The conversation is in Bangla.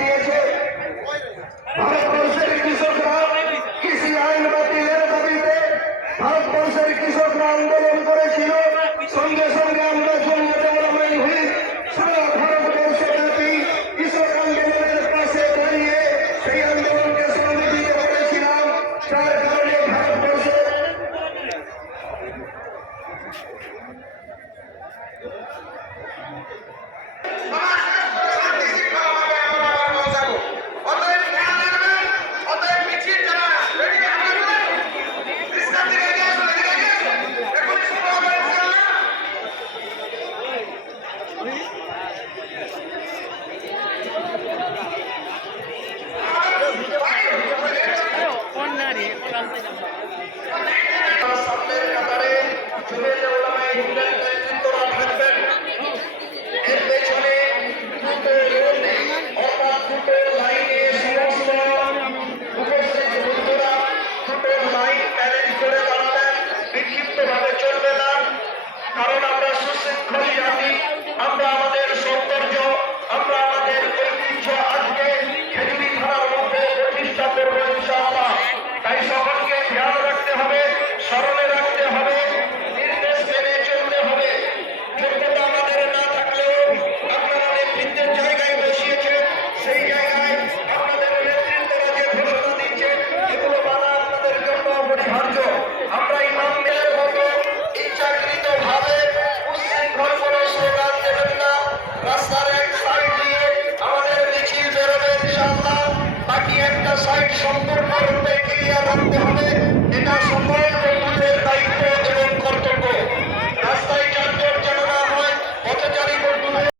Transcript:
দিয়েছে। ভারতবর্ষের কৃষকরা কৃষি আইন বাতিলের দাবিতে ভারতবর্ষের কৃষকরা আন্দোলন করেছিল। সঙ্গে সঙ্গে আমরা জঙ্গলে ওলামাই হই সারা ভারতবর্ষ ব্যাপী কৃষক আন্দোলনের পাশে দাঁড়িয়ে সেই আন্দোলনকে সামনে দিতে পেরেছিলাম তার কারণে Gracias.